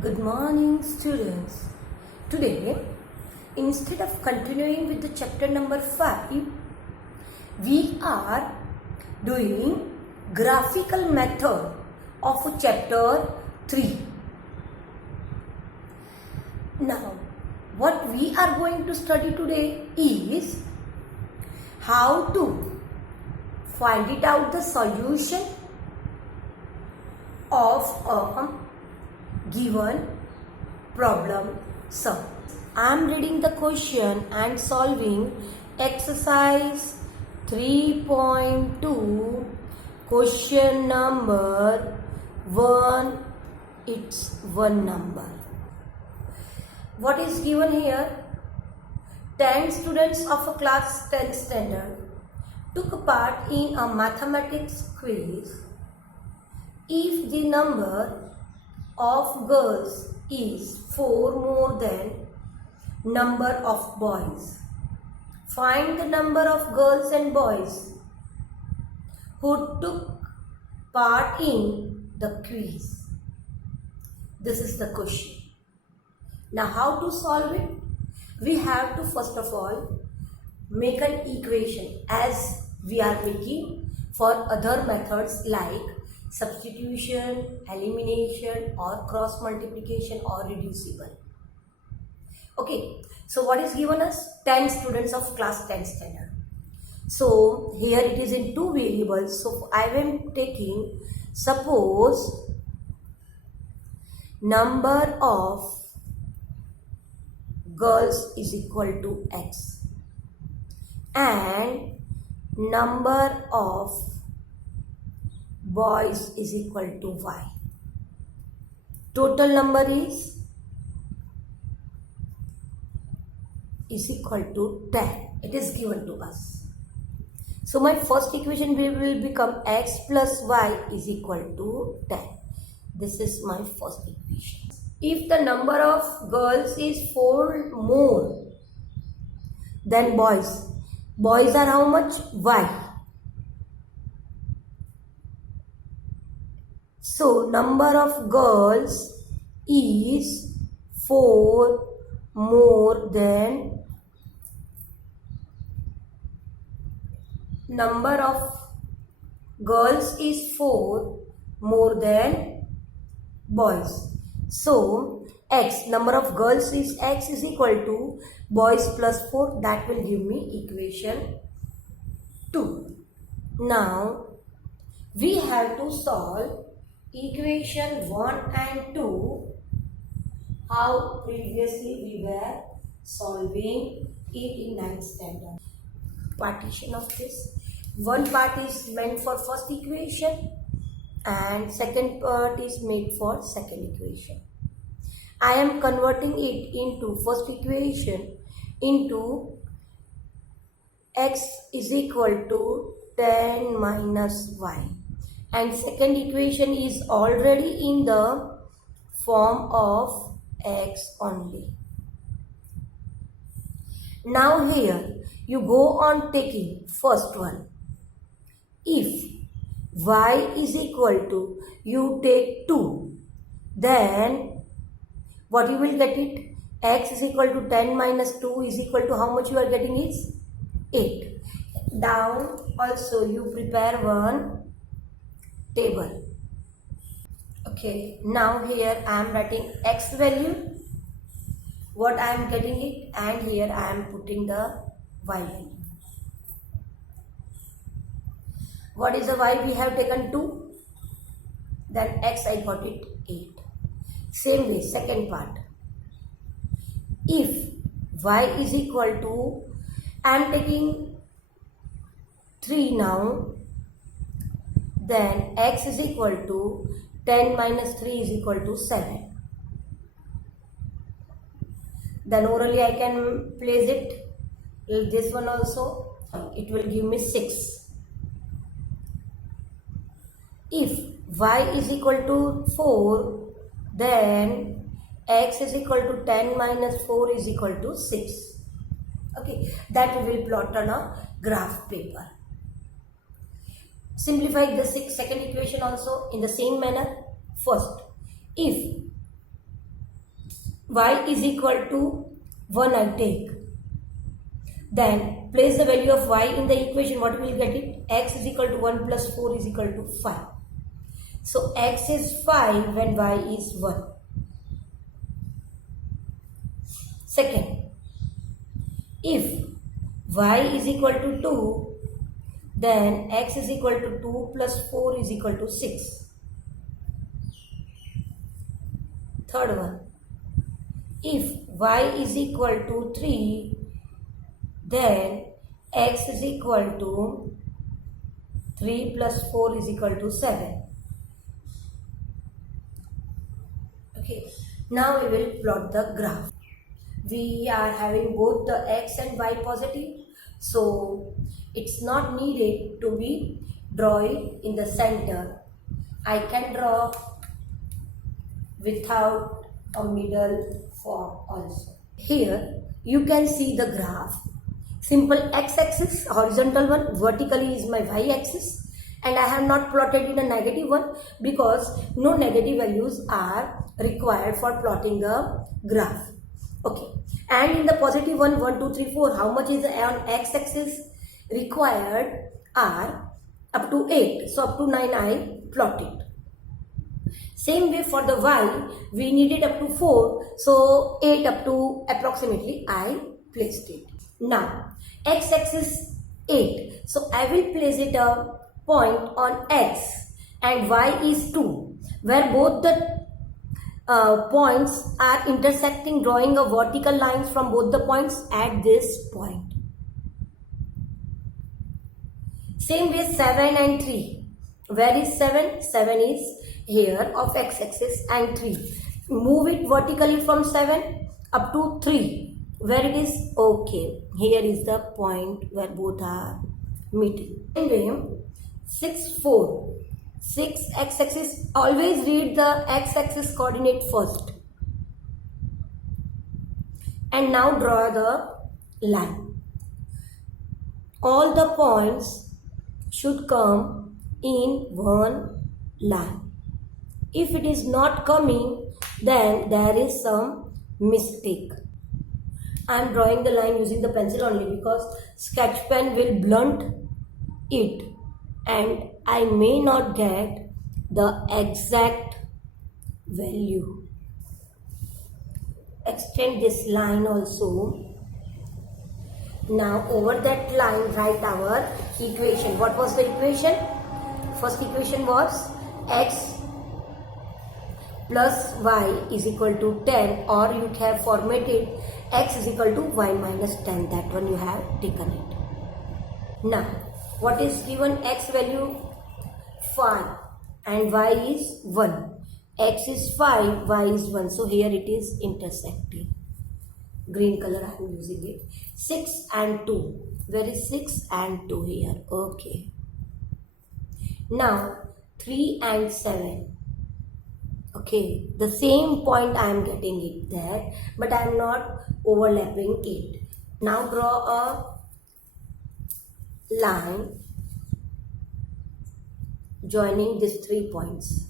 Good morning, students. Today, instead of continuing with the chapter number 5, we are doing graphical method of chapter 3. Now, what we are going to study today is how to find it out the solution of a given problem sum. I am reading the question and solving exercise 3.2, question number 1. It's one number. What is given here? 10 students of a class 10 standard took part in a mathematics quiz. If the number of girls is 4 more than number of boys, find the number of girls and boys who took part in the quiz. This is the question. Now, how to solve it? We have to first of all make an equation as we are making for other methods like substitution, elimination, or cross multiplication or reducible. Okay, so what is given us? 10 students of class 10 standard. So here it is in two variables. So I am taking, suppose number of girls is equal to x and number of boys is equal to y. Total number is equal to 10. It is given to us. So my first equation will become x plus y is equal to 10. This is my first equation. If the number of girls is 4 more than boys, boys are how much? Y. So number of girls is 4 more than number of girls is 4 more than boys. So x, number of girls is x is equal to boys plus 4. That will give me equation 2. Now we have to solve equation 1 and 2 how previously we were solving it in 9th standard. Partition of this. One part is meant for first equation and second part is made for second equation. I am converting it into first equation into x is equal to 10 minus y. And second equation is already in the form of x only. Now here you go on taking first one. If y is equal to, you take 2, then what you will get it? X is equal to 10 minus 2 is equal to how much you are getting is 8. Down also you prepare one table. Okay, now here I am writing x value, what I am getting it, and here I am putting the y value. What is the y? We have taken 2, then x I got it 8. Same way, second part. If y is equal to, I am taking 3 now, then x is equal to 10 minus 3 is equal to 7. Then orally I can place it, this one also, it will give me 6. If y is equal to 4, then x is equal to 10 minus 4 is equal to 6. Okay, that we will plot on a graph paper. Simplify the second equation also in the same manner. First, if y is equal to 1 I take. Then place the value of y in the equation. What we will get it? X is equal to 1 plus 4 is equal to 5. So x is 5 when y is 1. Second, if y is equal to 2, then x is equal to 2 plus 4 is equal to 6. Third one, if y is equal to 3, then x is equal to 3 plus 4 is equal to 7. Okay, now we will plot the graph. We are having both the x and y positive, so it's not needed to be drawing in the center. I can draw without a middle form also. Here you can see the graph. Simple x-axis, horizontal one, vertically is my y-axis, and I have not plotted in a negative one because no negative values are required for plotting the graph. Okay, and in the positive one, 1, 2, 3, 4, how much is on x-axis required are up to 8. So up to 9 I plot it. Same way for the y, we needed up to 4. So 8 up to approximately I placed it. Now x-axis 8. So I will place it a point on x and y is 2, where both the points are intersecting, drawing a vertical lines from both the points at this point. Same way 7 and 3. Where is 7? 7 is here of x-axis and 3. Move it vertically from 7 up to 3. Where it is? Okay. Here is the point where both are meeting. Same way 6, 4. 6 x-axis, always read the x-axis coordinate first. And now draw the line. All the points should come in one line. If it is not coming, then there is some mistake. I am drawing the line using the pencil only because sketch pen will blunt it and I may not get the exact value. Extend this line also. Now over that line write our equation. What was the equation? First equation was x plus y is equal to 10, or you have formatted x is equal to y minus 10. That one you have taken it. Now what is given? X value 5 and y is 1. X is 5, y is 1. So here it is intersecting. Green color I am using it. 6 and 2. Where is 6 and 2? Here. Okay. Now 3 and 7. Okay. The same point I am getting it there, but I am not overlapping it. Now draw a line joining these 3 points.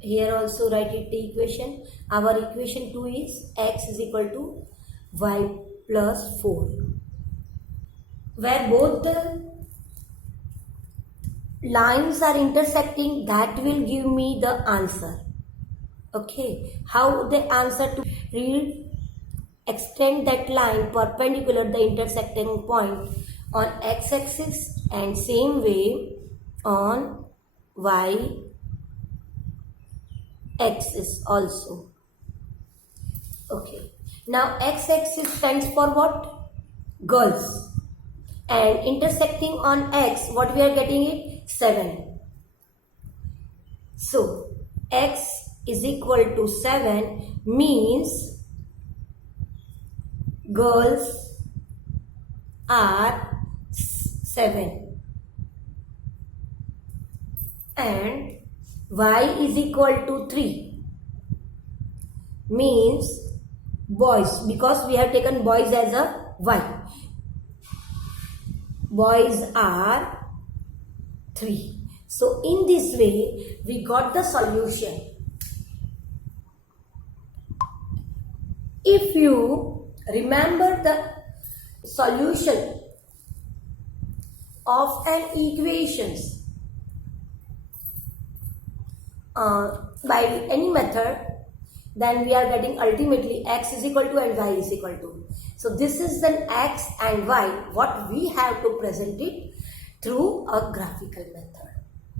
Here also write it the equation. Our equation 2 is x is equal to y plus 4. Where both the lines are intersecting, that will give me the answer. Okay. How the answer to read? Extend that line perpendicular the intersecting point on x-axis and same way on y-axis also. Okay. Now x-axis stands for what? Girls. And intersecting on x, what we are getting it? 7. So x is equal to 7 means girls are 7 and y is equal to 3 means boys, because we have taken boys as a y. Boys are 3. So in this way we got the solution. If you remember the solution of an equations by any method, then we are getting ultimately x is equal to and y is equal to. So this is then x and y, what we have to present it through a graphical method.